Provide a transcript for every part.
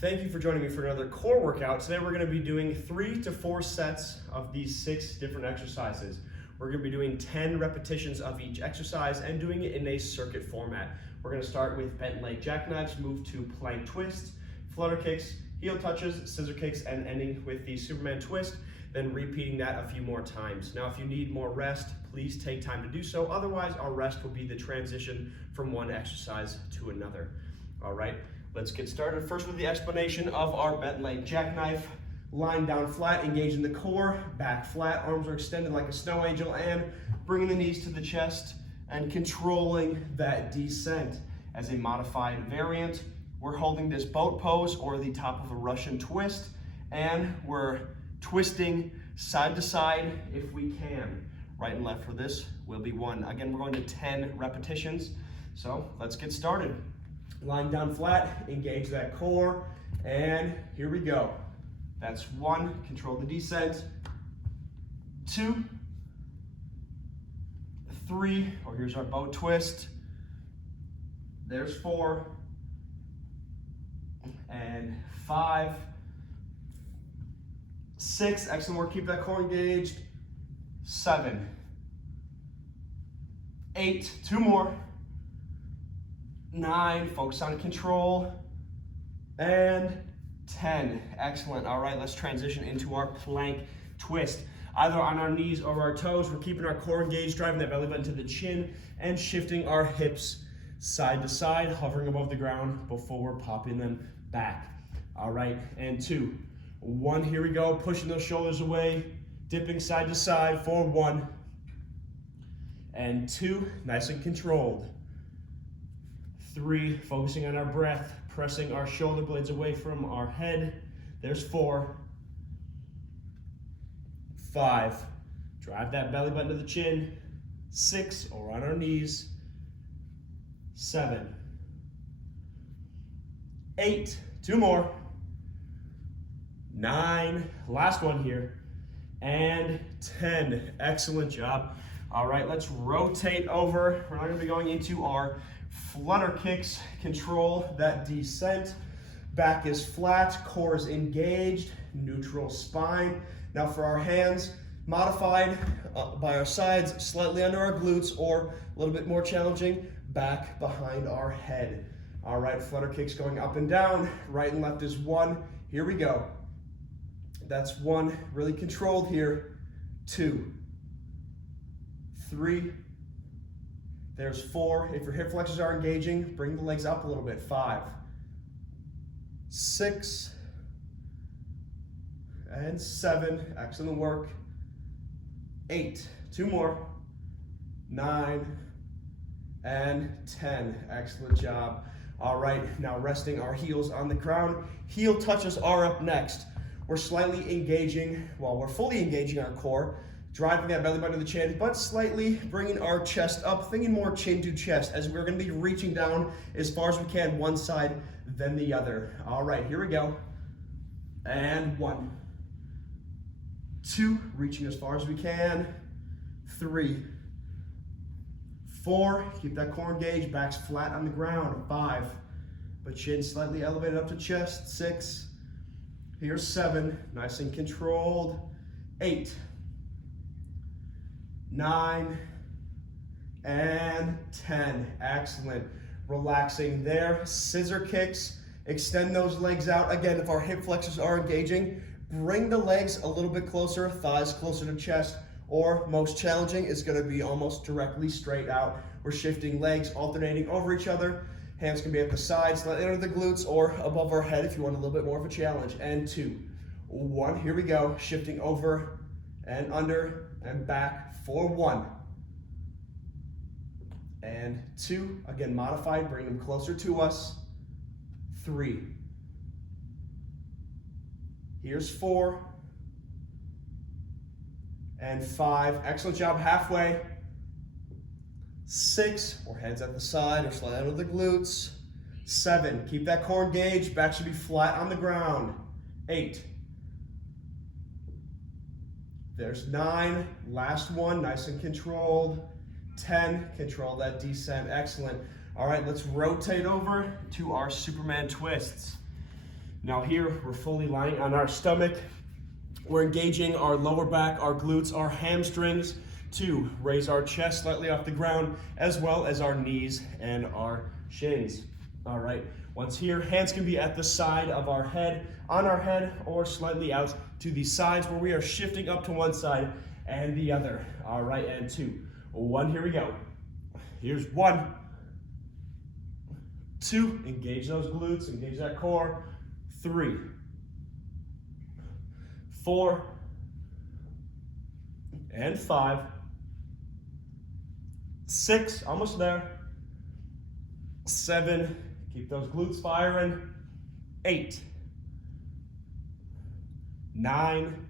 Thank you for joining me for another core workout. Today we're going to be doing 3 to 4 sets of these 6 different exercises. We're going to be doing 10 repetitions of each exercise and doing it in a circuit format. We're going to start with bent leg jackknives, move to plank twists, flutter kicks, heel touches, scissor kicks, and ending with the Superman twist, then repeating that a few more times. Now, if you need more rest, please take time to do so. Otherwise, our rest will be the transition from one exercise to another. All right, let's get started. First with the explanation of our bent leg jackknife. Lying down flat, engaging the core, back flat, arms are extended like a snow angel, and bringing the knees to the chest and controlling that descent. As a modified variant, we're holding this boat pose or the top of a Russian twist, and we're twisting side to side if we can. Right and left for this will be 1. Again, we're going to 10 repetitions. So let's get started. Lying down flat, engage that core, and here we go. That's 1, control the descent. 2, 3, or here's our boat twist. There's 4, and 5, 6, excellent work, keep that core engaged. 7, 8, 2 more. 9, focus on control, and 10, excellent. All right, let's transition into our plank twist. Either on our knees or our toes, we're keeping our core engaged, driving that belly button to the chin, and shifting our hips side to side, hovering above the ground before we're popping them back. All right, and 2, 1, here we go, pushing those shoulders away, dipping side to side for 1, and 2, nice and controlled. 3, focusing on our breath, pressing our shoulder blades away from our head. There's 4, 5, drive that belly button to the chin. 6, or on our knees. 7, 8, 2 more. 9, last one here, and 10, excellent job. All right, let's rotate over. We're not gonna be going into our flutter kicks. Control that descent. Back is flat, core is engaged, neutral spine. Now for our hands, modified by our sides, slightly under our glutes, or a little bit more challenging, back behind our head. All right, flutter kicks going up and down. Right and left is 1. Here we go. That's 1, really controlled here. 2, 3, there's 4. If your hip flexors are engaging, bring the legs up a little bit. 5, 6, and 7. Excellent work. 8, 2 more. 9, and 10. Excellent job. All right, now resting our heels on the ground. Heel touches are up next. We're slightly engaging, well, we're fully engaging our core, driving that belly button to the chin, but slightly bringing our chest up, thinking more chin to chest, as we're gonna be reaching down as far as we can, one side, then the other. All right, here we go. And 1, 2, reaching as far as we can. 3, 4, keep that core engaged, back's flat on the ground. 5, but chin slightly elevated up to chest. 6, here's 7, nice and controlled. 8, 9, and 10. Excellent. Relaxing there. Scissor kicks. Extend those legs out. Again, if our hip flexors are engaging, bring the legs a little bit closer, thighs closer to chest, or most challenging is going to be almost directly straight out. We're shifting legs, alternating over each other. Hands can be at the sides, slightly under the glutes, or above our head if you want a little bit more of a challenge. And 2, 1, here we go. Shifting over and under and back for 1, and 2, again modified, bring them closer to us. 3, here's 4, and 5, excellent job, halfway. 6, or hands at the side or slightly under the glutes. 7, keep that core engaged, back should be flat on the ground. 8, there's 9, last one, nice and controlled. 10, control that descent, excellent. All right, let's rotate over to our Superman twists. Now here, we're fully lying on our stomach. We're engaging our lower back, our glutes, our hamstrings to raise our chest slightly off the ground, as well as our knees and our shins. All right, once here, hands can be at the side of our head, on our head, or slightly out to the sides where we are shifting up to one side and the other. All right, and 2, 1, here we go. Here's 1, 2, engage those glutes, engage that core. 3, 4, and 5, 6, almost there. 7, keep those glutes firing. 8, 9,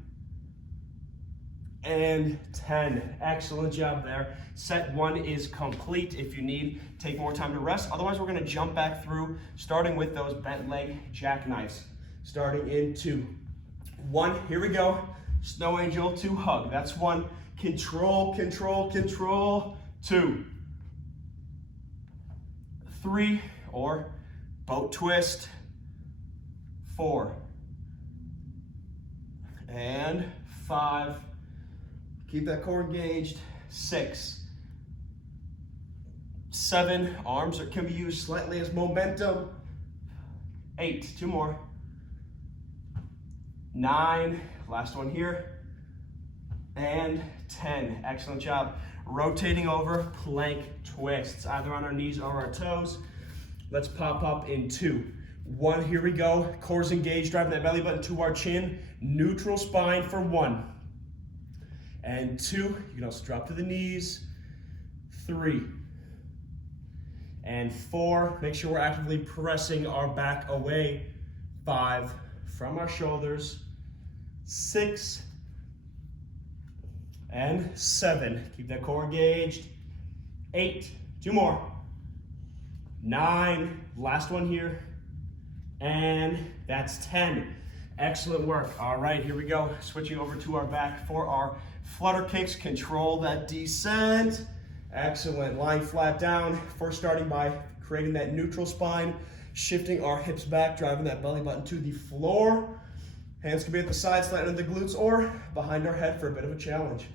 and 10. Excellent job there. Set 1 is complete. If you need, take more time to rest. Otherwise, we're going to jump back through, starting with those bent leg jackknives. Starting in 2, 1, here we go. Snow angel to hug. That's 1. Control, control, control. 2, 3, or boat twist. 4, and 5. Keep that core engaged. 6, 7, arms can be used slightly as momentum. 8, 2 more. 9, last one here. And 10, excellent job. Rotating over, plank twists, either on our knees or our toes. Let's pop up in 2, 1, here we go. Core's engaged, driving that belly button to our chin. Neutral spine for 1. And 2, you can also drop to the knees. 3, and 4, make sure we're actively pressing our back away. 5, from our shoulders. 6, and 7, keep that core engaged. 8, 2 more. 9, last one here. And that's 10. Excellent work. All right, here we go. Switching over to our back for our flutter kicks. Control that descent. Excellent. Lying flat down. First starting by creating that neutral spine, shifting our hips back, driving that belly button to the floor. Hands can be at the sides, flattening the glutes, or behind our head for a bit of a challenge.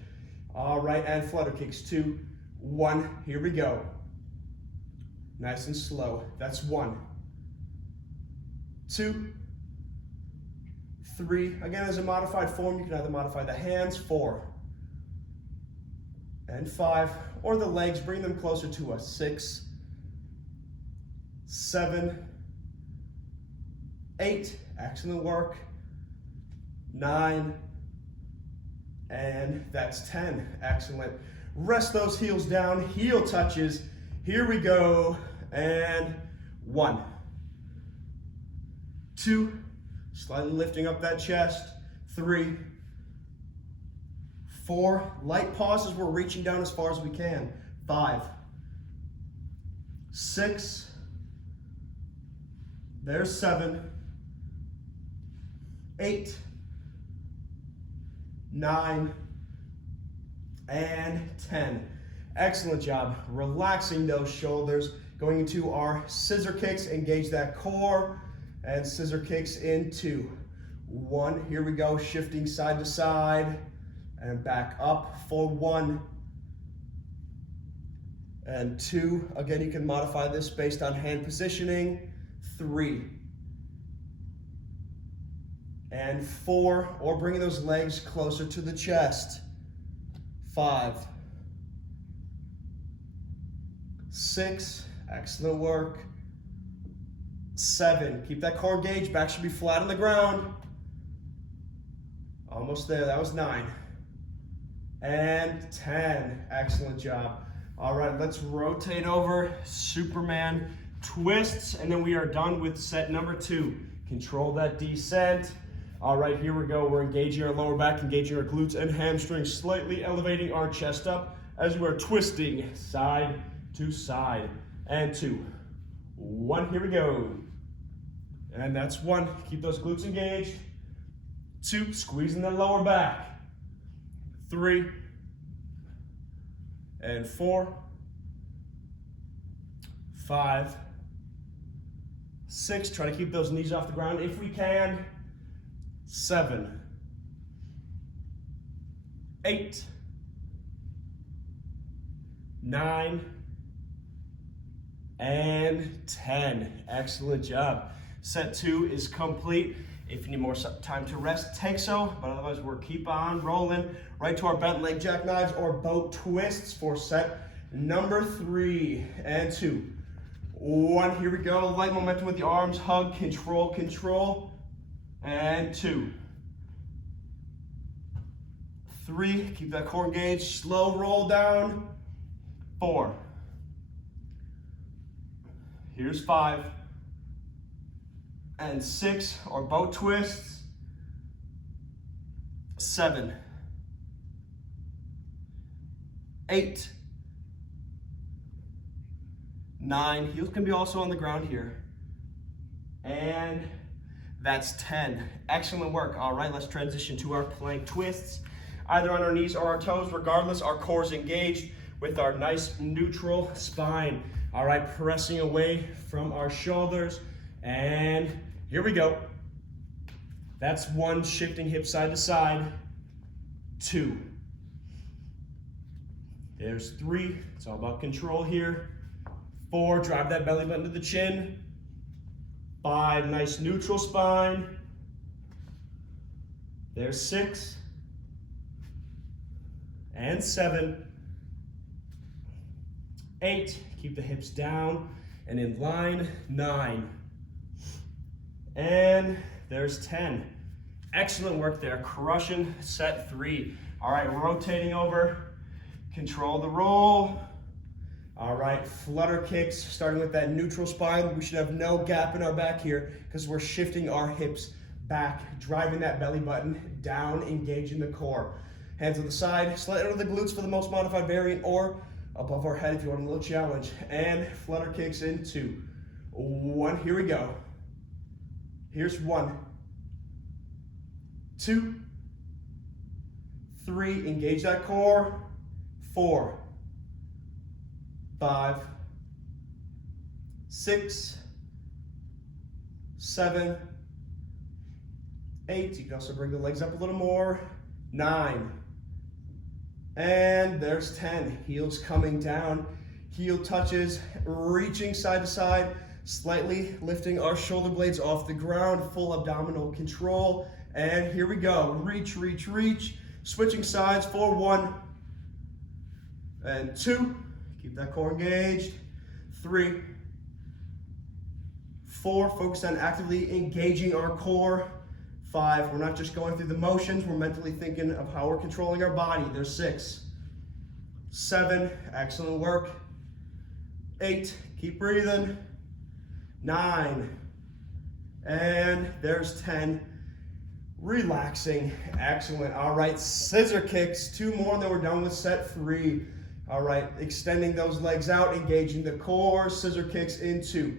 All right, and flutter kicks. 2, 1, here we go. Nice and slow. That's 1, 2, 3. Again, as a modified form, you can either modify the hands. 4, and 5, or the legs, bring them closer to us. 6, 7, 8, excellent work. 9, and that's 10, excellent. Rest those heels down, heel touches. Here we go, and 1, 2, slightly lifting up that chest. 3, 4, light pauses, we're reaching down as far as we can. 5, 6, there's 7, 8, 9, and 10. Excellent job. Relaxing those shoulders. Going into our scissor kicks, engage that core, and scissor kicks in 2, 1. Here we go, shifting side to side, and back up for 1, and 2. Again, you can modify this based on hand positioning. 3, and 4, or bringing those legs closer to the chest. 5, 6, excellent work. 7, keep that core engaged, back should be flat on the ground. Almost there, that was 9. And 10, excellent job. All right, let's rotate over, Superman twists, and then we are done with set number 2. Control that descent. All right, here we go. We're engaging our lower back, engaging our glutes and hamstrings, slightly elevating our chest up as we're twisting side to side. And 2, 1, here we go. And that's 1, keep those glutes engaged. 2, squeezing the lower back. 3, and 4, 5, 6, try to keep those knees off the ground if we can. 7, 8, 9, and 10. Excellent job. Set 2 is complete. If you need more time to rest, take so, but otherwise we'll keep on rolling right to our bent leg jackknives or boat twists for set number 3 and 2. 1, here we go. Light momentum with the arms, hug, control, control, and 2. 3, keep that core engaged, slow roll down. 4. Here's 5. And 6, or boat twists. 7. 8. 9, heels can be also on the ground here. And that's 10. Excellent work. All right, let's transition to our plank twists. Either on our knees or our toes, regardless, our core is engaged with our nice neutral spine. All right, pressing away from our shoulders. And here we go. That's 1, shifting hips side to side. 2. There's 3, it's all about control here. 4, drive that belly button to the chin. 5, nice neutral spine. There's 6. And 7. 8, keep the hips down and in line. 9. And there's 10. Excellent work there, crushing set 3. All right, rotating over, control the roll. All right, flutter kicks, starting with that neutral spine. We should have no gap in our back here because we're shifting our hips back, driving that belly button down, engaging the core. Hands on the side, slightly under the glutes for the most modified variant, or above our head if you want a little challenge. And flutter kicks in 2. 1, here we go. Here's 1, 2, 3, engage that core. 4, 5, 6, 7, 8. You can also bring the legs up a little more. 9. And there's 10. Heels coming down. Heel touches, reaching side to side, slightly lifting our shoulder blades off the ground, full abdominal control. And here we go. Reach, reach, reach. Switching sides for 1 and 2. Keep that core engaged. 3, 4, focus on actively engaging our core. 5, we're not just going through the motions, we're mentally thinking of how we're controlling our body. There's 6. 7, excellent work. 8, keep breathing. 9, and there's 10. Relaxing, excellent. All right, scissor kicks, 2 more, and then we're done with set 3. All right, extending those legs out, engaging the core, scissor kicks in 2.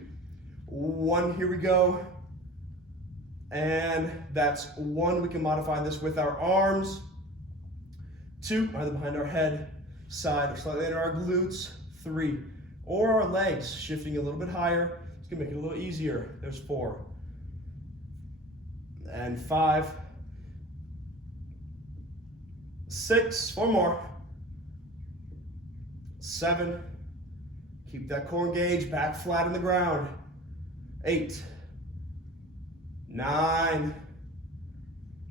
1, here we go. And that's 1. We can modify this with our arms. 2, either behind our head, side, or slightly under our glutes. 3, or our legs, shifting a little bit higher. It's gonna make it a little easier. There's 4. And 5. 6, 4 more. 7, keep that core engaged, back flat on the ground. 8, 9,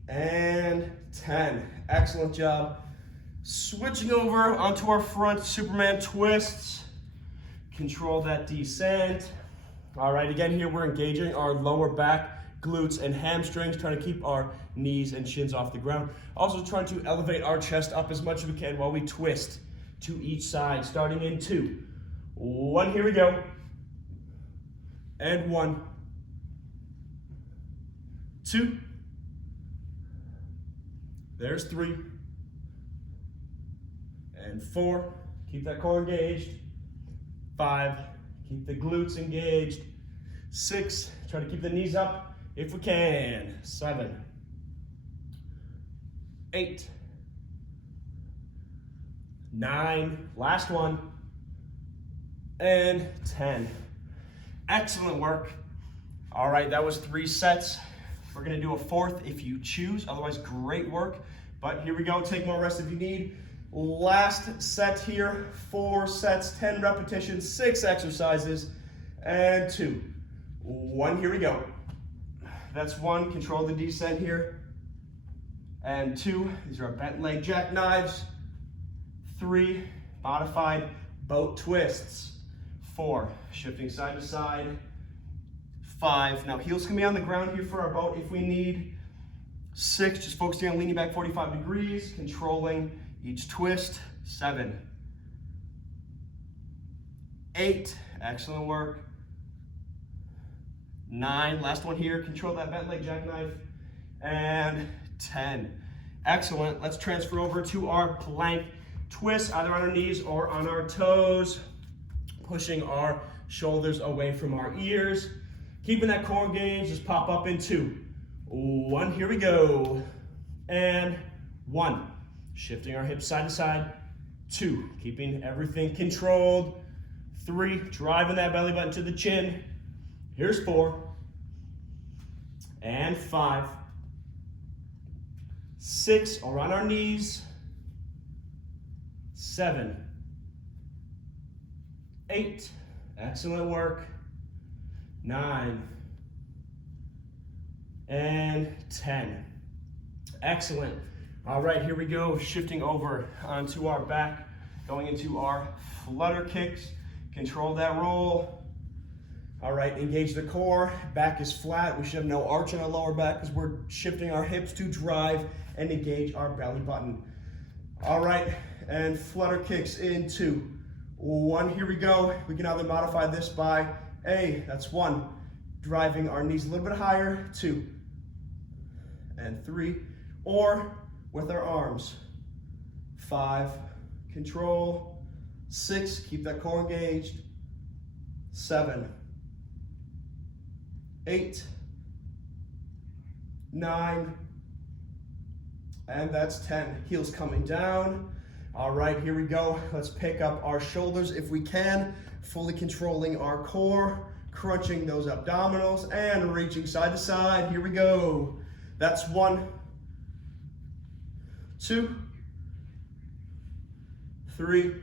and 10. Excellent job. Switching over onto our front Superman twists. Control that descent. All right, again here we're engaging our lower back, glutes, and hamstrings, trying to keep our knees and shins off the ground. Also trying to elevate our chest up as much as we can while we twist to each side, starting in 2. 1, here we go. And 1, 2, there's 3, and 4, keep that core engaged. 5, keep the glutes engaged. 6, try to keep the knees up if we can. 7, 8, 9, last one, and 10. Excellent work. All right, that was 3 sets. We're gonna do a 4th if you choose, otherwise great work. But here we go, take more rest if you need. Last set here, 4 sets, 10 repetitions, 6 exercises, and 2. 1, here we go. That's 1, control the descent here. And 2, these are our bent leg jackknives. 3, modified boat twists. 4, shifting side to side. 5, now heels can be on the ground here for our boat if we need. 6, just focusing on leaning back 45 degrees, controlling each twist. 7, 8, excellent work. 9, last one here, control that bent leg jackknife. And 10, excellent. Let's transfer over to our plank twist, either on our knees or on our toes, pushing our shoulders away from our ears. Keeping that core engaged, just pop up in 2. 1, here we go. And 1. Shifting our hips side to side. 2, keeping everything controlled. 3, driving that belly button to the chin. Here's 4. And 5. 6, or on our knees. 7. 8, excellent work. 9. And 10. Excellent. All right, here we go. Shifting over onto our back, going into our flutter kicks. Control that roll. All right, engage the core. Back is flat. We should have no arch in our lower back because we're shifting our hips to drive and engage our belly button. All right, and flutter kicks in 2. 1, here we go. We can either modify this by that's 1, driving our knees a little bit higher. 2, and 3, or with our arms. 5, control. 6, keep that core engaged. 7, 8, 9, and that's 10. Heels coming down. All right, here we go. Let's pick up our shoulders if we can, fully controlling our core, crunching those abdominals and reaching side to side. Here we go. That's 1, 2, 3,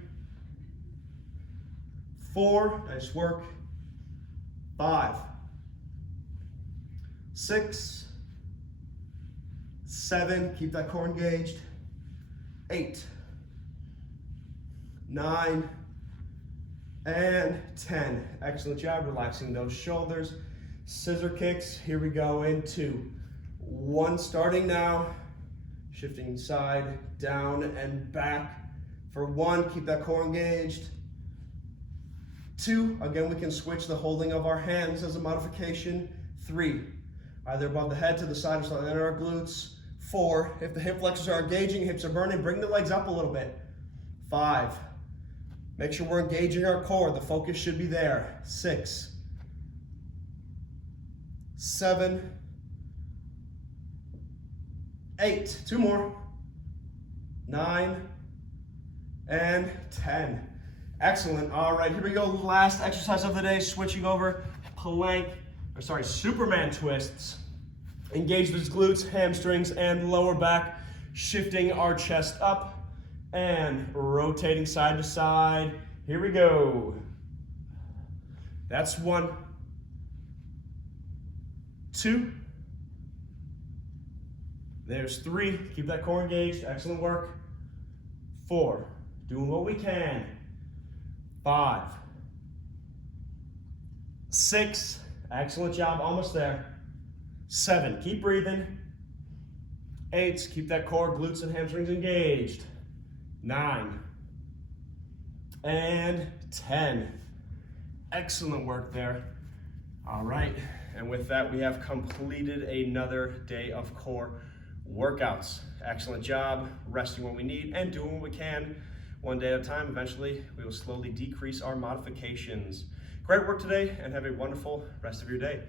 4, nice work. 5, 6, 7, keep that core engaged. 8, 9, and 10. Excellent job relaxing those shoulders. Scissor kicks, here we go in 2. 1, starting now. Shifting side, down, and back. For 1, keep that core engaged. 2, again, we can switch the holding of our hands as a modification. 3, either above the head to the side or slightly under our glutes. 4, if the hip flexors are engaging, hips are burning, bring the legs up a little bit. 5, make sure we're engaging our core. The focus should be there. 6, 7, 8, 2 more, 9, and 10. Excellent. All right, here we go. Last exercise of the day, switching over Superman twists. Engage those glutes, hamstrings, and lower back, shifting our chest up and rotating side to side. Here we go. That's 1, 2, there's 3, keep that core engaged, excellent work. 4, doing what we can. 5, 6, excellent job, almost there. 7, keep breathing. 8, keep that core, glutes and hamstrings engaged. 9, and 10. Excellent work there. All right, and with that, we have completed another day of core workouts. Excellent job, resting when we need and doing what we can, one day at a time. Eventually, we will slowly decrease our modifications. Great work today, and have a wonderful rest of your day.